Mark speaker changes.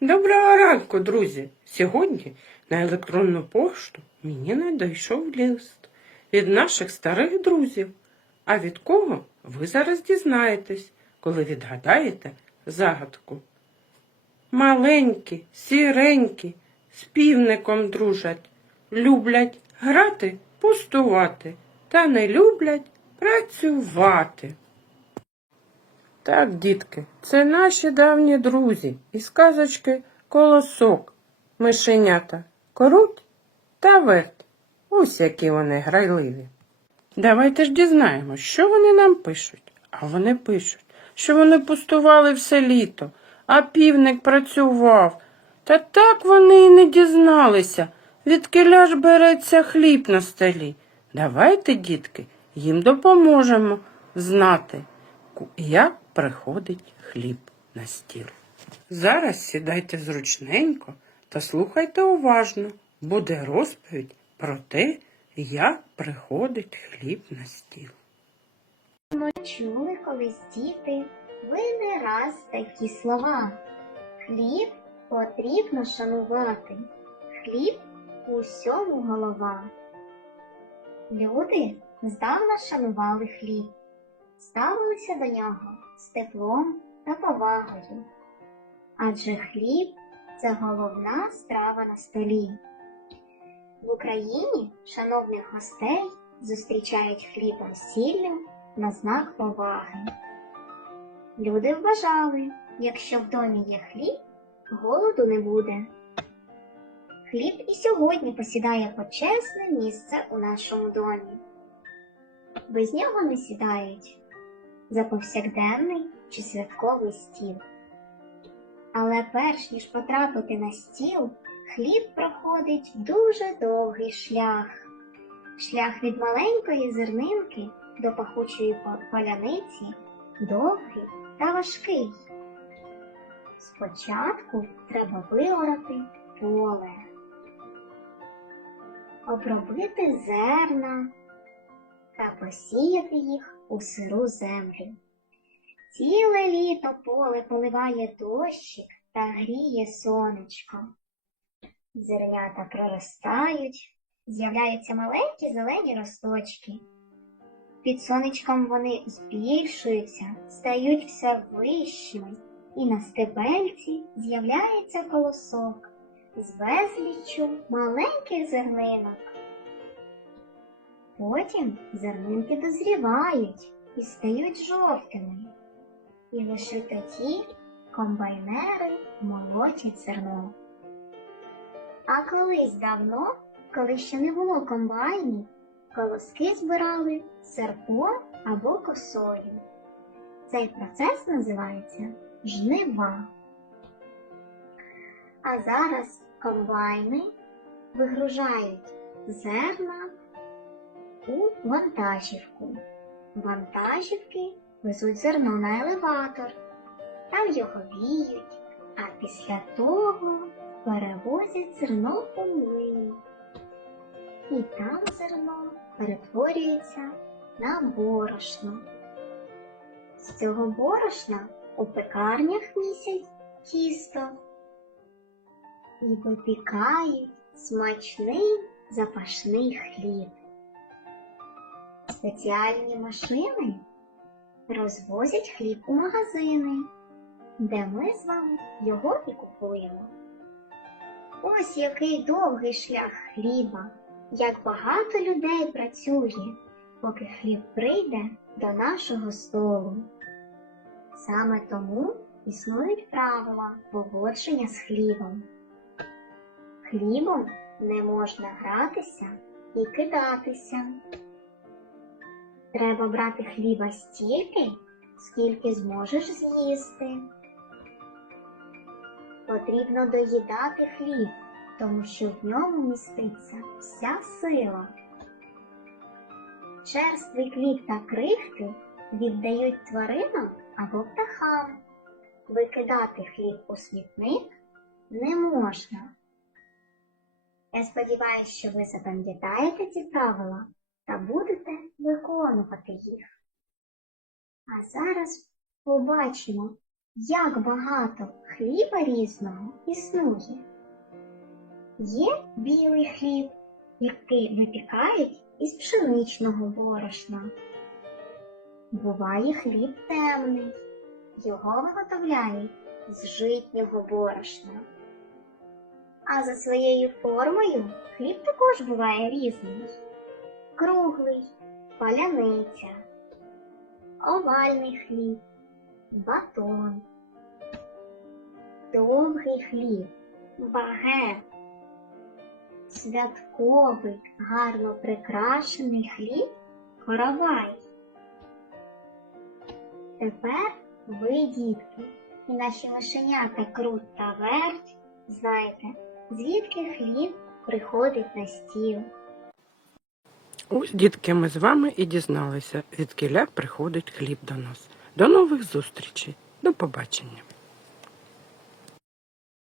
Speaker 1: Доброго ранку, друзі! Сьогодні на електронну пошту мені надійшов лист від наших старих друзів. А від кого ви зараз дізнаєтесь, коли відгадаєте загадку? Маленькі, сіренькі, з півником дружать, люблять грати, пустувати та не люблять працювати. Так, дітки, це наші давні друзі і сказочки колосок, мишенята, коруть та верть. Ось які вони грайливі. Давайте ж дізнаємо, що вони нам пишуть. А вони пишуть, що вони пустували все літо, а півник працював. Та так вони і не дізналися, відкиля ж береться хліб на столі. Давайте, дітки, їм допоможемо знати, як приходить хліб на стіл. Зараз сідайте зручненько та слухайте уважно, буде розповідь про те, як приходить хліб на стіл.
Speaker 2: Ми чули колись діти, ви не раз такі слова. Хліб потрібно шанувати, хліб у усьому голова. Люди здавна шанували хліб ставилися до нього з теплом та повагою. Адже хліб це головна страва на столі. В Україні шановних гостей зустрічають хлібом сіллю на знак поваги. Люди вважали, якщо в домі є хліб, голоду не буде. Хліб і сьогодні посідає почесне місце у нашому домі. Без нього не сідають за повсякденний чи святковий стіл. Але перш ніж потрапити на стіл, хліб проходить дуже довгий шлях, шлях від маленької зернинки до пахучої поляниці довгий та важкий. Спочатку треба виорати поле, обробити зерна, та посіяв їх у сиру землю. Ціле літо поле поливає дощик та гріє сонечко. Зернята проростають, з'являються маленькі зелені росточки. Під сонечком вони збільшуються, стають все вищими, і на стебельці з'являється колосок з безліччю маленьких зернинок. Потім зернинки дозрівають і стають жовтими. І лише тоді комбайнери молотять зерно. А колись давно, коли ще не було комбайнів, колоски збирали серпо або косою. Цей процес називається жнива. А зараз комбайни вигружають зерна у вантажівку. Вантажівки везуть зерно на елеватор, там його віють, а після того перевозять зерно у млин. І там зерно перетворюється на борошно. З цього борошна у пекарнях місяць тісто і випікають смачний запашний хліб спеціальні машини розвозять хліб у магазини, де ми з вами його і купуємо. Ось який довгий шлях хліба, як багато людей працює, поки хліб прийде до нашого столу. Саме тому існують правила поводження з хлібом. Хлібом не можна гратися і кидатися. Треба брати хліба стільки, скільки зможеш з'їсти. Потрібно доїдати хліб, тому що в ньому міститься вся сила. Черствий квіт та крихти віддають тваринам або птахам. Викидати хліб у смітник не можна. Я сподіваюся, що ви запам'ятаєте ці правила виконувати їх. А зараз побачимо, як багато хліба різного існує. Є білий хліб, який випікають із пшеничного борошна. Буває хліб темний, його виготовляють з житнього борошна. А за своєю формою хліб також буває різний круглий, паляниця, овальний хліб, батон, довгий хліб, багет, святковий, гарно прикрашений хліб, каравай. Тепер ви, дітки, і наші мишенята крут та верть знаєте, звідки хліб приходить на стіл.
Speaker 1: Ось, дітки, ми з вами і дізналися, від приходить хліб до нас. До нових зустрічей. До побачення.